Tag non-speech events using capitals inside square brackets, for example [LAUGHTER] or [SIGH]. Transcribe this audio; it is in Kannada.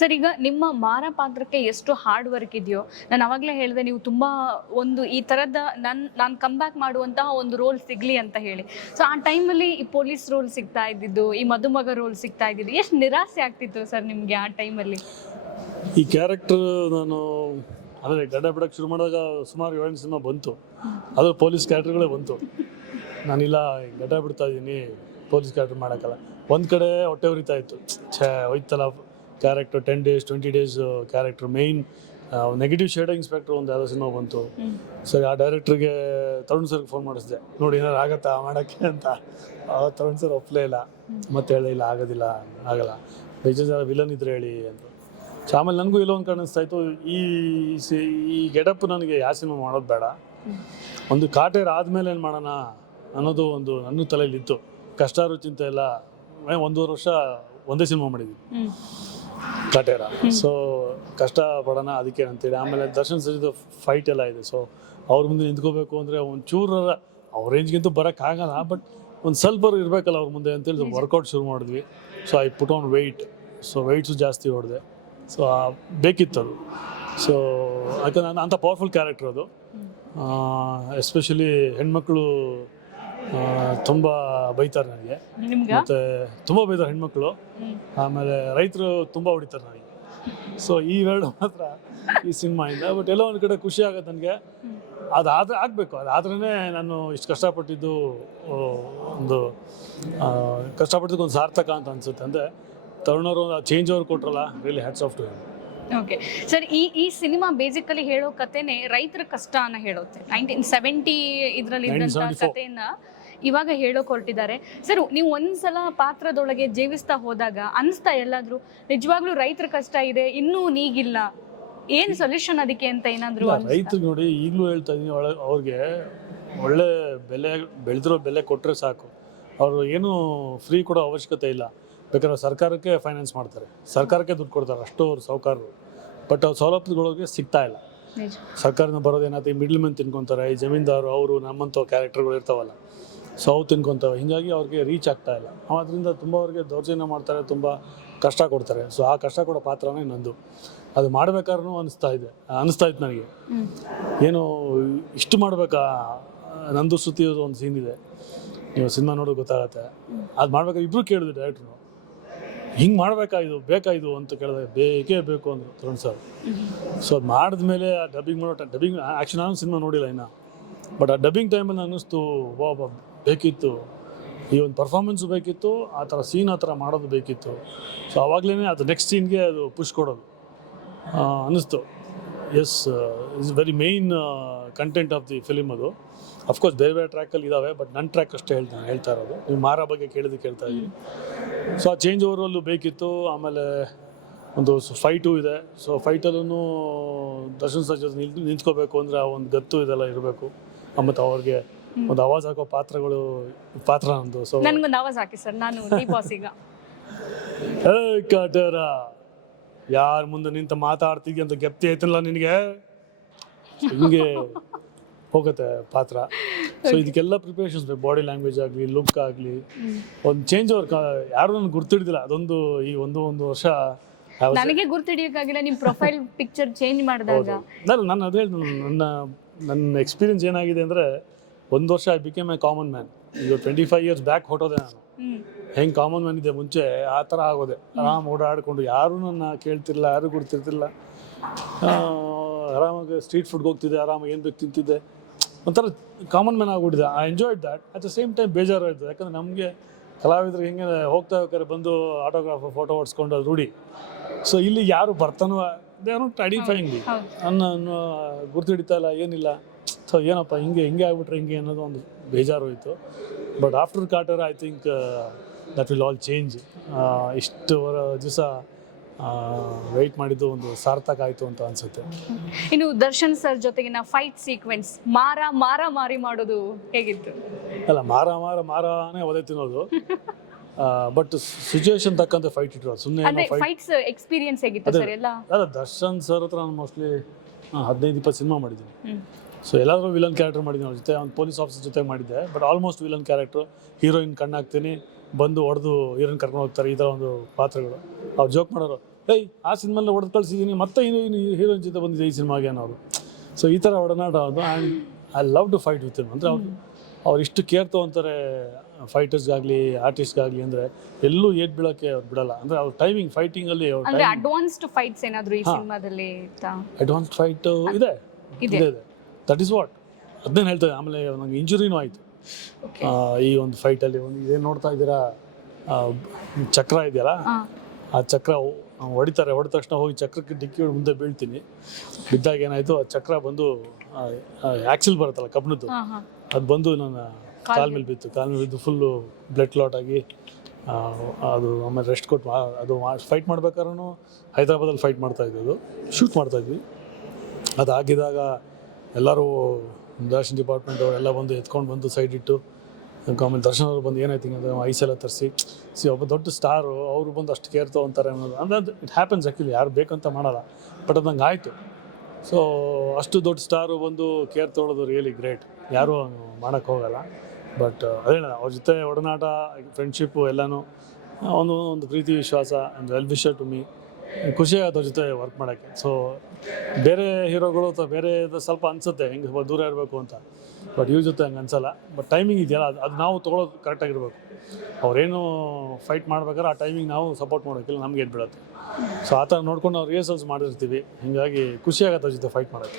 ಸರ್, ಈಗ ನಿಮ್ಮ ಮಾರ ಪಾತ್ರಕ್ಕೆ ಎಷ್ಟು ಹಾರ್ಡ್ ವರ್ಕ್ ಇದೆಯೋ, ನಾನು ಅವಾಗಲೇ ಹೇಳಿದೆ ನೀವು ತುಂಬ ಒಂದು ಈ ತರದ ನನ್ನ ನಾನು ಕಮ್ ಬ್ಯಾಕ್ ಮಾಡುವಂತಹ ಒಂದು ರೋಲ್ ಸಿಗ್ಲಿ ಅಂತ ಹೇಳಿ. ಸೊ ಆ ಟೈಮಲ್ಲಿ ಈ ಪೊಲೀಸ್ ರೋಲ್ ಸಿಗ್ತಾ ಇದ್ದಿದ್ದು, ಈ ಮದುಮಗ ರೋಲ್ ಸಿಗ್ತಾ ಇದ್ದಿದ್ದು, ಎಷ್ಟು ನಿರಾಸೆ ಆಗ್ತಿತ್ತು ಸರ್ ನಿಮಗೆ ಆ ಟೈಮಲ್ಲಿ ಈ ಕ್ಯಾರೆಕ್ಟರ್ ನಾನು ಅಂದರೆ ಗಡ್ಡ ಬಿಡಕ್ಕೆ ಶುರು ಮಾಡಿದಾಗ ಸುಮಾರು ಏಳೆಂಟು ಸಿನಿಮಾ ಬಂತು. ಅದು ಪೊಲೀಸ್ ಕ್ಯಾರೆಕ್ಟರ್ಗಳೇ ಬಂತು. ನಾನಿಲ್ಲ, ಗಡ್ಡ ಬಿಡ್ತಾ ಇದ್ದೀನಿ ಪೊಲೀಸ್ ಕ್ಯಾರೆಕ್ಟರ್ ಮಾಡೋಕ್ಕಲ್ಲ. ಒಂದು ಕಡೆ ಹೊಟ್ಟೆ ಉರಿತಾ ಇತ್ತು. ಛೇ, ಹೋಯ್ತಲ್ಲ character ten days twenty days character main negative shade inspector ಒಂದು ಯಾವುದೋ ಸಿನಿಮಾ ಬಂತು. ಸರಿ ಆ ಡೈರೆಕ್ಟ್ರಿಗೆ ತರುಣ್ ಸರ್ಗೆ ಫೋನ್ ಮಾಡಿಸಿದೆ. ನೋಡಿ ಏನಾರು ಆಗತ್ತಾ ಮಾಡೋಕ್ಕೆ ಅಂತ. ತರುಣ್ ಸರ್ ಒಪ್ಪಲೇ ಇಲ್ಲ. ಮತ್ತೆ ಹೇಳಿ ಇಲ್ಲ ಆಗೋದಿಲ್ಲ ಆಗಲ್ಲ. ಬೇಜಾರ ವಿಲನ್ ಇದ್ರೆ ಹೇಳಿ ಅಂತ ಆಮೇಲೆ ನನಗೂ ಇಲ್ಲೋ ಒಂದು ಕಾಣಿಸ್ತಾ ಇತ್ತು ಈ ಸಿ- ಈ ಗೆಡಪ್ ನನಗೆ ಯಾವ ಸಿನಿಮಾ ಮಾಡೋದು ಬೇಡ. ಒಂದು ಕಾಟೇರ್ ಆದಮೇಲೆ ಏನು ಮಾಡೋಣ ಅನ್ನೋದು ಒಂದು ನನ್ನ ತಲೆಯಲ್ಲಿ ಇತ್ತು. ಕಷ್ಟಾರು ಚಿಂತೆ ಎಲ್ಲ ಏ, ಒಂದೂವರೆ ವರ್ಷ ಒಂದೇ ಸಿನಿಮಾ ಮಾಡಿದ್ವಿ ಕಾಟೇರ ಸೊ ಕಷ್ಟ ಪಡೋಣ ಅದಕ್ಕೆ ಅಂತೇಳಿ. ಆಮೇಲೆ ದರ್ಶನ್ ಸರಿದು ಫೈಟ್ ಎಲ್ಲ ಇದೆ. ಸೊ ಅವ್ರ ಮುಂದೆ ನಿಂತ್ಕೋಬೇಕು ಅಂದರೆ ಒಂದು ಚೂರ ಅವ್ರ ರೇಂಜ್ಗಿಂತೂ ಬರೋಕ್ಕಾಗಲ್ಲ ಬಟ್ ಒಂದು ಸ್ವಲ್ಪ ಇರಬೇಕಲ್ಲ ಅವ್ರ ಮುಂದೆ ಅಂತೇಳಿ ವರ್ಕೌಟ್ ಶುರು ಮಾಡಿದ್ವಿ. So I put on weight so weights ಜಾಸ್ತಿ ಹೊಡೆದೆ. ಸೊ ಬೇಕಿತ್ತು ಅದು. ಸೊ ಯಾಕಂದ್ರೆ ನಾನು ಅಂಥ ಪವರ್ಫುಲ್ ಕ್ಯಾರೆಕ್ಟರ್ ಅದು. ಎಸ್ಪೆಷಲಿ ಹೆಣ್ಮಕ್ಳು ತುಂಬ ಬೈತಾರೆ ನನಗೆ. ಮತ್ತೆ ಮತ್ತು ತುಂಬ ಬೈತಾರೆ ಹೆಣ್ಮಕ್ಳು. ಆಮೇಲೆ ರೈತರು ತುಂಬ ಹೊಡಿತಾರೆ ನನಗೆ. ಸೊ ಈ ಎರಡು ಮಾತ್ರ ಈ ಸಿನಿಮಾಯಿಂದ ಬಟ್ ಎಲ್ಲೋ ಒಂದು ಕಡೆ ಖುಷಿ ಆಗುತ್ತೆ ನನಗೆ. ಅದಾದ್ರೆ ಆಗಬೇಕು. ಅದಾದ್ರೇ ನಾನು ಇಷ್ಟು ಕಷ್ಟಪಟ್ಟಿದ್ದು ಒಂದು ಆ, ಕಷ್ಟಪಟ್ಟಿದ್ದಕ್ಕೆ ಒಂದು ಸಾರ್ಥಕ ಅಂತ ಅನ್ಸುತ್ತೆ. ಅಂದರೆ ತರುಣವರು ಚೇಂಜ್ ಅವ್ರು ಕೊಟ್ರಲ್ಲ really hats off to okay sir ಈ ಈ ಸಿನಿಮಾ ಬೇಸಿಕಲಿ ಹೇಳೋ ಕಥೆನೇ ರೈತರ ಕಷ್ಟನ ಹೇಳುತ್ತೆ. ನೈನ್ಟೀನ್ ಸೆವೆಂಟಿ ಇದರಲ್ಲಿ ಇದ್ದಂತ 1974. ಕಥೆಯನ್ನ ಇವಾಗ ಹೇಳೋಕ್ ಹೊರಟಿದ್ದಾರೆ ಸರ್ ನೀವು ಒಂದ್ಸಲ ಪಾತ್ರದೊಳಗೆ ಜೀವಿಸ್ತಾ ಹೋದಾಗ ಅನಿಸ್ತಾ ಎಲ್ಲಾದ್ರೂ ನಿಜವಾಗ್ಲೂ ರೈತರ ಕಷ್ಟ ಇದೆ ಇನ್ನೂ ನೀಗಿಲ್ಲ ಏನ್ ಸೊಲ್ಯೂಷನ್ ಅದಕ್ಕೆ ಅಂತ ಏನಾದ್ರು ರೈತರು ನೋಡಿ ಈಗಲೂ ಹೇಳ್ತಾ ಇದೀನಿ ಅವ್ರಿಗೆ ಒಳ್ಳೆ ಬೆಲೆ ಬೆಳೆದಿರೋ ಬೆಲೆ ಕೊಟ್ಟರೆ ಸಾಕು. ಅವರು ಏನು ಫ್ರೀ ಕೊಡೋ ಅವಶ್ಯಕತೆ ಇಲ್ಲ. ಬೇಕಾದ್ರೆ ಸರ್ಕಾರಕ್ಕೆ ಫೈನಾನ್ಸ್ ಮಾಡ್ತಾರೆ. ಸರ್ಕಾರಕ್ಕೆ ದುಡ್ಡು ಕೊಡ್ತಾರೆ. ಅಷ್ಟು ಅವ್ರ ಸಾಹುಕಾರರು. ಬಟ್ ಅವ್ರ ಸೌಲಭ್ಯಗಳಿಗೆ ಸಿಗ್ತಾ ಇಲ್ಲ. ಸರ್ಕಾರದಿಂದ ಬರೋದು ಏನಾಯ್ತು? ಈ ಮಿಡ್ಲ್ ಮೆನ್ ತಿನ್ಕೊಂತಾರೆ. ಈ ಜಮೀನ್ದಾರು ಅವರು ನಮ್ಮಂಥ ಕ್ಯಾರೆಕ್ಟರ್ಗಳು ಇರ್ತಾವಲ್ಲ. ಸೊ ಅವು ತಿನ್ಕೊತಾವೆ. ಹೀಗಾಗಿ ಅವ್ರಿಗೆ ರೀಚ್ ಆಗ್ತಾ ಇಲ್ಲ. ಅದರಿಂದ ತುಂಬ ಅವ್ರಿಗೆ ದೌರ್ಜನ್ಯ ಮಾಡ್ತಾರೆ. ತುಂಬ ಕಷ್ಟ ಕೊಡ್ತಾರೆ. ಸೊ ಆ ಕಷ್ಟ ಕೊಡೋ ಪಾತ್ರನೇ ನಂದು. ಅದು ಮಾಡ್ಬೇಕಾದ್ರೂ ಅನಿಸ್ತಾ ಇದೆ. ಅನಿಸ್ತಾ ಇತ್ತು ನನಗೆ. ಏನು ಇಷ್ಟು ಮಾಡಬೇಕಾ? ನಂದು ಸುತ್ತಿ ಒಂದು ಸೀನ್ ಇದೆ. ನೀವು ಸಿನಿಮಾ ನೋಡೋದು ಗೊತ್ತಾಗತ್ತೆ. ಅದು ಮಾಡ್ಬೇಕಾದ್ರೆ ಇಬ್ರು ಕೇಳಿದ್ರು ಡೈರೆಕ್ಟ್ರು ಹಿಂಗೆ ಮಾಡಬೇಕಾ ಇದು ಅಂತ ಕೇಳಿದಾಗ ಬೇಕೇ ಬೇಕು ಅಂದರು ತರುಣ್ ಸರ್ ಸೊ ಅದು ಮಾಡಿದ್ಮೇಲೆ ಆ ಡಬ್ಬಿಂಗ್ ಮಾಡೋ ಡಬ್ಬಿಂಗ್ ಆ್ಯಕ್ಚುಲಿ ನಾನು ಸಿನಿಮಾ ನೋಡಿಲ್ಲ ಇನ್ನು. ಬಟ್ ಆ ಡಬ್ಬಿಂಗ್ ಟೈಮಲ್ಲಿ ಅನ್ನಿಸ್ತು ವಾ ಬಾ ಬೇಕಿತ್ತು. ಈ ಒಂದು ಪರ್ಫಾರ್ಮೆನ್ಸ್ ಬೇಕಿತ್ತು, ಆ ಥರ ಸೀನ್ ಆ ಥರ ಮಾಡೋದು ಬೇಕಿತ್ತು. ಸೊ ಆವಾಗಲೇ ಅದು ನೆಕ್ಸ್ಟ್ ಸೀನ್ಗೆ ಅದು ಪುಷ್ ಕೊಡೋದು. ಅನ್ನಿಸ್ತು. Yes is very main content of the film ಅದು. ಅಫ್ಕೋರ್ಸ್ ಬೇರೆ ಬೇರೆ ಟ್ರ್ಯಾಕಲ್ಲಿ ಇದ್ದಾವೆ ಬಟ್ ನನ್ನ ಟ್ರ್ಯಾಕ್ ಅಷ್ಟೇ ಹೇಳ್ತಾ ಹೇಳ್ತಾ ಇರೋದು. ನೀವು ಮಾರ ಬಗ್ಗೆ ಕೇಳಿದ್ದು ಕೇಳ್ತಾ ಇದ್ದೀನಿ. ಸೊ ಆ ಚೇಂಜ್ ಓವರಲ್ಲೂ ಬೇಕಿತ್ತು ಆಮೇಲೆ ಒಂದು ಫೈಟು ಇದೆ. ಸೊ ಫೈಟಲ್ಲೂ ದರ್ಶನ್ ಸರ್ ಜೊತೆ ನಿಂತ್ ನಿಂತ್ಕೋಬೇಕು ಅಂದರೆ ಆ ಒಂದು ಗತ್ತು ಇದೆಲ್ಲ ಇರಬೇಕು. ಮತ್ತು ಅವ್ರಿಗೆ ಒಂದು ಆವಾಜ್ ಹಾಕೋ ಪಾತ್ರಗಳು ಪಾತ್ರ ನಂದು ಸೊ ನನಗೊಂದು ಆವಾಜ್ ಹಾಕಿ ಸರ್ ನಾನು ಈಗ. ಕಾಟೇರ. ಯಾರ ಮುಂದೆ ನಿಂತ ಮಾತಾಡ್ತಿದ್ಯ ಅಂತ ಗೆಪ್ತಿ ಐತಲ್ಲ ನಿನಗೆ? ಹಿಂಗೆ ಹೋಗುತ್ತೆ ಪಾತ್ರ. ಸೊ ಇದಕ್ಕೆಲ್ಲ ಪ್ರಿಪರೇಷನ್ಸ್ ಬೇಕು. ಬಾಡಿ ಲ್ಯಾಂಗ್ವೇಜ್ ಆಗಲಿ ಲುಕ್ ಆಗಲಿ. ಒಂದು ಚೇಂಜ್ ಅವ್ರ ಯಾರು ನನಗೆ ಗುರ್ತಿಡ್ದಿಲ್ಲ. ಅದೊಂದು ಈ ಒಂದು ಒಂದು ವರ್ಷ ನನಗೆ ಗುರ್ತಿಡಿಯಕ್ಕಾಗಿಲ್ಲ. ನಿಮ್ಮ ಪ್ರೊಫೈಲ್ ಪಿಕ್ಚರ್ ಚೇಂಜ್ ಮಾಡಿದಾಗ. ನಾನು ನಾನು ಅದೇ ನನ್ನ ನನ್ನ ಎಕ್ಸ್ಪೀರಿಯನ್ಸ್ ಏನಾಗಿದೆ ಅಂದರೆ ಒಂದು ವರ್ಷ I became a common man ಈಗ ಟ್ವೆಂಟಿ ಫೈವ್ ಇಯರ್ಸ್ ಬ್ಯಾಕ್ ಹೊಟ್ಟೋದೆ ನಾನು. ಹೆಂಗೆ ಕಾಮನ್ ಮ್ಯಾನ್ ಇದೆ ಮುಂಚೆ ಆ ಥರ ಆಗೋದೆ. ಆರಾಮ್ ಓಡಾಡಿಕೊಂಡು ಯಾರು ನನ್ನ ಕೇಳ್ತಿರ್ಲಿಲ್ಲ ಯಾರು ಗುರ್ತಿರ್ತಿಲ್ಲ ಆ, ಆರಾಮಾಗಿ ಸ್ಟ್ರೀಟ್ ಫುಡ್ಗೆ ಹೋಗ್ತಿದ್ದೆ ಆರಾಮಾಗಿ ಏನು ಬೇಕು ತಿಂತಿದ್ದೆ. ಒಂಥರ ಕಾಮನ್ ಮ್ಯಾನ್ ಆಗ್ಬಿಟ್ಟಿದೆ. I enjoyed that at the same time ಬೇಜಾರಾಯಿತು ಯಾಕಂದ್ರೆ ನಮಗೆ ಕಲಾವಿದ್ರು ಹೆಂಗೆ ಹೋಗ್ತಾ ಹೋಗ್ತಾರೆ ಬಂದು ಆಟೋಗ್ರಾಫ್ ಫೋಟೋ ಹೊಡ್ಸ್ಕೊಂಡು ರೂಢಿ. ಸೊ ಇಲ್ಲಿ ಯಾರು ಬರ್ತಾನೋ ದೇ ಆರ್ ನಾಟ್ ಐಡೆಂಟಿಫೈಂಗ್. ನನ್ನ ಗುರ್ತು ಹಿಡಿತಾ ಇಲ್ಲ ಏನಿಲ್ಲ. ಸೊ ಏನಪ್ಪ ಹಿಂಗೆ ಹಿಂಗೆ ಆಗ್ಬಿಟ್ರೆ ಹಿಂಗೆ ಅನ್ನೋದು ಒಂದು ಬೇಜಾರು ಹೋಯಿತು. But after Kaatera I think that will all change ಇಷ್ಟು ದಿವಸ ವೆಯ್ಟ್ ಮಾಡಿದ್ದು ಒಂದು ಸಾರ್ಥಕ ಆಯಿತು ಅಂತ ಅನಿಸುತ್ತೆ. ಇನ್ನು ದರ್ಶನ್ ಸರ್ ಜೊತೆಗಿನ ಫೈಟ್ ಸೀಕ್ವೆನ್ಸ್ ಮಾರ ಮಾರ ಮಾರಿ ಮಾಡೋದು ಹೇಗಿತ್ತು? ಅಲ್ಲ ಮಾರ ಮಾರ ಮಾರಾನೇ ಒದೆ ತಿನ್ನೋದು. [LAUGHS] ಬಟ್ ಸಿಚುವೇಶನ್ ತಕ್ಕಂತೆ ಫೈಟ್ ಇಟ್ಟರು ಸುಮ್ಮನೆ ಫೈಟ್ಸ್ ಎಕ್ಸ್ಪೀರಿಯನ್ಸ್ ಹೇಗಿತ್ತು ಸರ್ ಎಲ್ಲ? ಅಲ್ಲ ದರ್ಶನ್ ಸರ್ ಹತ್ರ ನಾನು ಮೋಸ್ಟ್ಲಿ ಹದಿನೈದು ಇಪ್ಪತ್ತು ಸಿನಿಮಾ ಮಾಡಿದ್ದೀನಿ. ಸೊ ಎಲ್ಲಾದರೂ ವಿಲನ್ ಕ್ಯಾರೆಕ್ಟರ್ ಮಾಡಿದ್ದೀನಿ ಅವ್ರ ಜೊತೆ. ಒಂದು ಪೊಲೀಸ್ ಆಫೀಸರ್ ಜೊತೆ ಮಾಡಿದ್ದೆ. But almost villain character heroine ಕಣ್ಣಾಗ್ತೀನಿ ಬಂದು ಹೊಡೆದು ಹೀರೋಯಿನ್ ಕರ್ಕೊಂಡು ಹೋಗ್ತಾರೆ ಈ ಥರ ಒಂದು ಪಾತ್ರಗಳು. ಅವ್ರು ಜೋಕ್ ಮಾಡೋರು ಏಯ್ ಆ ಸಿನಿಮಾಲ್ಲಿ ಹೊಡೆದು ಕಳಿಸಿದ್ದೀನಿ ಮತ್ತೆ ಹೀರೋಯಿನ್ ಹೀರೋಯಿನ್ ಜೊತೆ ಬಂದಿದೆ ಈ ಸಿನಿಮಾಗೆ ಅನ್ನೋರು. ಸೊ ಈ ಥರ ಒಡನಾಟ ಅದು. And I love to fight with ಅಂದರೆ ಅವ್ರು ಅವ್ರು ಇಷ್ಟು ಕೇರ್ ತೊಗೊಂತಾರೆ ಫೈಟರ್ಸ್ಗಾಗಲಿ ಆರ್ಟಿಸ್ಟ್ಗಾಗಲಿ ಅಂದರೆ ಎಲ್ಲೂ ಏಟ್ ಬೀಳೋಕ್ಕೆ ಅವ್ರು ಬಿಡಲ್ಲ. ಅಂದರೆ ಅವ್ರ ಟೈಮಿಂಗ್ ಫೈಟಿಂಗಲ್ಲಿ ಅಡ್ವಾನ್ಸ್ಡ್ ಫೈಟ್ಸ್ ಏನಾದರೂ ಈ ಸಿನಿಮಾದಲ್ಲಿ ಅಡ್ವಾನ್ಸ್ಡ್ ಅಡ್ವಾನ್ಸ್ ಫೈಟ್ ಇದೆ. ಇದೆ ಇದೆ. ದಟ್ ಇಸ್ ವಾಟ್ ಅದನ್ನೇ ಹೇಳ್ತೇವೆ ಆಮೇಲೆ ನಂಗೆ ಇಂಜುರಿನೂ ಆಯಿತು. ಈ ಒಂದು ಫೈಟಲ್ಲಿ ಒಂದು ಇದೇನು ನೋಡ್ತಾ ಇದ್ದೀರಾ? ಚಕ್ರ ಇದೆಯಲ್ಲ? ಆ ಚಕ್ರ ಹೊಡಿತಾರೆ. ಹೊಡೆದ ತಕ್ಷಣ ಹೋಗಿ ಚಕ್ರಕ್ಕೆ ಡಿಕ್ಕಿ ಹೊಡ್ದು ಮುಂದೆ ಬೀಳ್ತೀನಿ. ಬಿದ್ದಾಗ ಏನಾಯಿತು ಆ ಚಕ್ರ ಬಂದು ಆ್ಯಕ್ಸಿಲ್ ಬರುತ್ತಲ್ಲ ಕಬ್ಬಿಣದ್ದು? ಅದು ಬಂದು ನನ್ನ ಕಾಲ್ ಮೇಲೆ. ಬಿತ್ತು. ಕಾಲ್ ಮೇಲೆ ಬಿದ್ದು ಫುಲ್ಲು ಬ್ಲಡ್ ಲಾಟ್ ಆಗಿ ಅದು ಆಮೇಲೆ ರೆಸ್ಟ್ ಕೊಟ್ಟು ಅದು ಫೈಟ್ ಮಾಡ್ಬೇಕಾದ್ರೂ ಹೈದ್ರಾಬಾದಲ್ಲಿ ಫೈಟ್ ಮಾಡ್ತಾ ಇದ್ದದ್ದು. ಶೂಟ್ ಮಾಡ್ತಾ ಇದ್ವಿ. ಅದಾಗಿದ್ದಾಗ ಎಲ್ಲರೂ ದರ್ಶನ್ ಡಿಪಾರ್ಟ್ಮೆಂಟ್ ಎಲ್ಲ ಬಂದು ಎತ್ಕೊಂಡು ಬಂದು ಸೈಡ್ ಇಟ್ಟು, ಆಮೇಲೆ ದರ್ಶನ್ ಅವರು ಬಂದು ಏನಾಯ್ತು ಹಿಂಗೆ ಅಂದರೆ ಐಸೆಲ್ಲ ತರಿಸಿ, ಸಿ ಒಬ್ಬ ದೊಡ್ಡ ಸ್ಟಾರು ಅವರು ಬಂದು ಅಷ್ಟು ಕೇರ್ ತೊಗೊಂತಾರೆ ಅನ್ನೋದು. ಅಂದರೆ ಇಟ್ ಹ್ಯಾಪನ್ಸ್ ಆ್ಯಕ್ಚುಲಿ ಯಾರು ಬೇಕಂತ ಮಾಡಲ್ಲ ಬಟ್ ಅದು ನಂಗೆ ಆಯಿತು. ಸೊ ಅಷ್ಟು ದೊಡ್ಡ ಸ್ಟಾರು ಬಂದು ಕೇರ್ ತೊಗೊಳೋದು ರಿಯಲಿ ಗ್ರೇಟ್ ಯಾರೂ ಮಾಡೋಕ್ಕೆ ಹೋಗಲ್ಲ. ಬಟ್ ಅದೇ ಅವ್ರ ಜೊತೆ ಒಡನಾಟ ಫ್ರೆಂಡ್ಶಿಪ್ಪು ಎಲ್ಲನೂ ಒಂದು ಒಂದು ಪ್ರೀತಿ, ವಿಶ್ವಾಸ and well wisher to me ಖುಷಿ ಅವ್ರ ಜೊತೆ ವರ್ಕ್ ಮಾಡೋಕ್ಕೆ. ಸೊ ಬೇರೆ ಹೀರೋಗಳು ಅಥವಾ ಬೇರೆ ಸ್ವಲ್ಪ ಅನಿಸುತ್ತೆ, ಹೆಂಗೆ ಸ್ವಲ್ಪ ದೂರ ಇರಬೇಕು ಅಂತ. ಬಟ್ ಇವ್ರ ಜೊತೆ ಹಂಗೆ ಅನ್ಸಲ್ಲ. ಬಟ್ ಟೈಮಿಂಗ್ ಇದೆಯಲ್ಲ, ಅದು ಅದು ನಾವು ತೊಗೊಳೋದು ಕರೆಕ್ಟಾಗಿರ್ಬೇಕು ಅವ್ರೇನು ಫೈಟ್ ಮಾಡ್ಬೇಕಾದ್ರೆ ಆ ಟೈಮಿಂಗ್ ನಾವು ಸಪೋರ್ಟ್ ಮಾಡಬೇಕಿಲ್ಲ ನಮ್ಗೆ ಬೀಳುತ್ತೆ. ಸೊ ಆ ಥರ ನೋಡ್ಕೊಂಡು ನಾವು ರಿಹರ್ಸಲ್ಸ್ ಮಾಡಿರ್ತೀವಿ. ಹೀಗಾಗಿ ಖುಷಿ ಆಗುತ್ತೆ ಅವ್ರ ಜೊತೆ ಫೈಟ್ ಮಾಡೋಕ್ಕೆ.